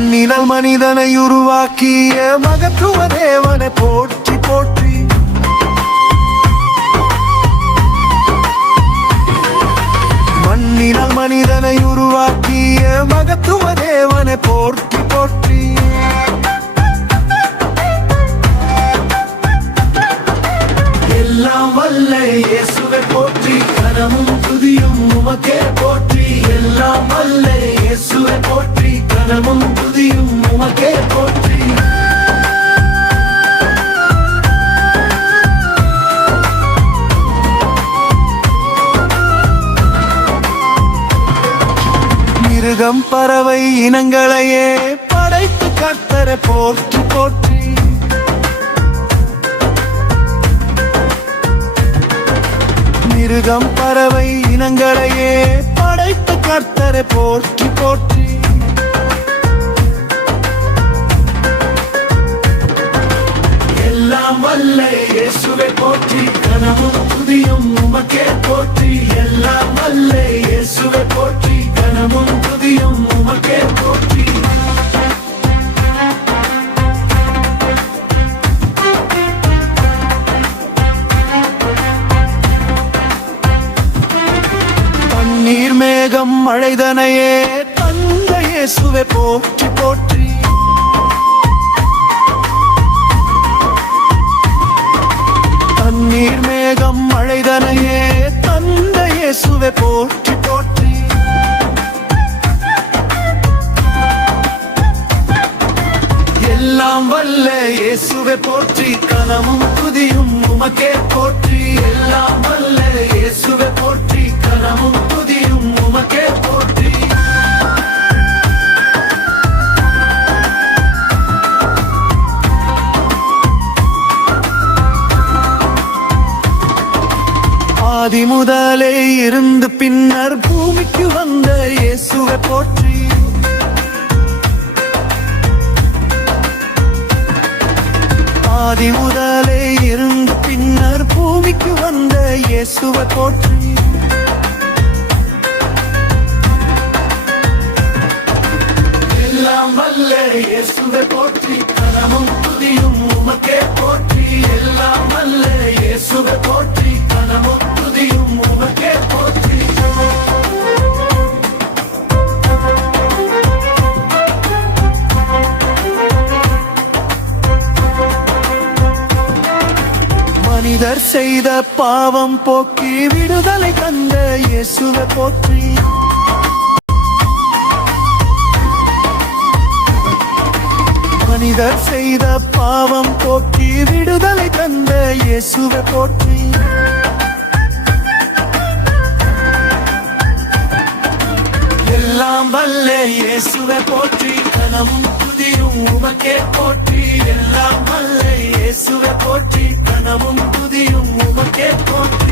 மண்ணினால் மனிதனை உருவாக்கிய மகத்துவ தேவனை போற்றி போற்றி. மண்ணினால் மனிதனை உருவாக்கிய மகத்துவ தேவனை போற்றி போற்றி. எல்லாம் வல்ல இயேசுவை போற்றி, கனமும் துதியும் உமக்கே போற்றி. எல்லாம் வல்ல இயேசுவை போற்றி, கனமும் துதியும் உமக்கே போற்றி. மிருகம் பறவை இனங்களையே படைத்து கர்த்தரை போற்றி போற்றி. மிருகம் பறவை இனங்களையே படைத்து கர்த்தரை போற்றி போற்றி. எல்லாம் வல்ல இயேசுவை போற்றி, கனமும் துதியும் உமக்கே போற்றி. எல்லாம் வல்ல இயேசுவை போற்றி, கனமும் துதியும் உமக்கே போற்றி. தண்ணீர் மேகம் மழைதனையே தந்த இயேசுவை போற்றி போற்றி. தண்ணீர் மேகம் மழைதனையே தந்த இயேசுவை போற்றி போற்றி. எல்லாம் வல்ல இயேசுவை போற்றி, கனமும் துதியும் உமக்கே போற்றி. எல்லாம் வல்ல இயேசுவை போற்றி, கனமும் துதியும் உமக்கே போற்றி. ஆதி முதலே இருந்து பின்னர் பூமிக்கு வந்த இயேசுவை போற்றி. ஆதி முதலே இருந்து பின்னர் பூமிக்கு வந்த இயேசுவை போற்றி. எல்லாம் வல்ல இயேசுவை போற்றி, கனமும் துதியும் உமக்கே போற்றி. எல்லாம் வல்ல இயேசுவை போற்றி, கனமும் துதியும் உமக்கே போற்றி. மனிதர் செய்த பாவம் போக்கி விடுதலை தந்த இயேசுவை போற்றி. மனிதர் செய்த பாவம் போக்கி விடுதலை தந்த இயேசுவை போற்றி. எல்லாம் வல்ல இயேசுவை போற்றி, கனமும் துதியும் உமக்கே போற்றி. எல்லாம் வல்ல இயேசுவை போற்றி, கனமும் துதியும் உமக்கே போற்றி.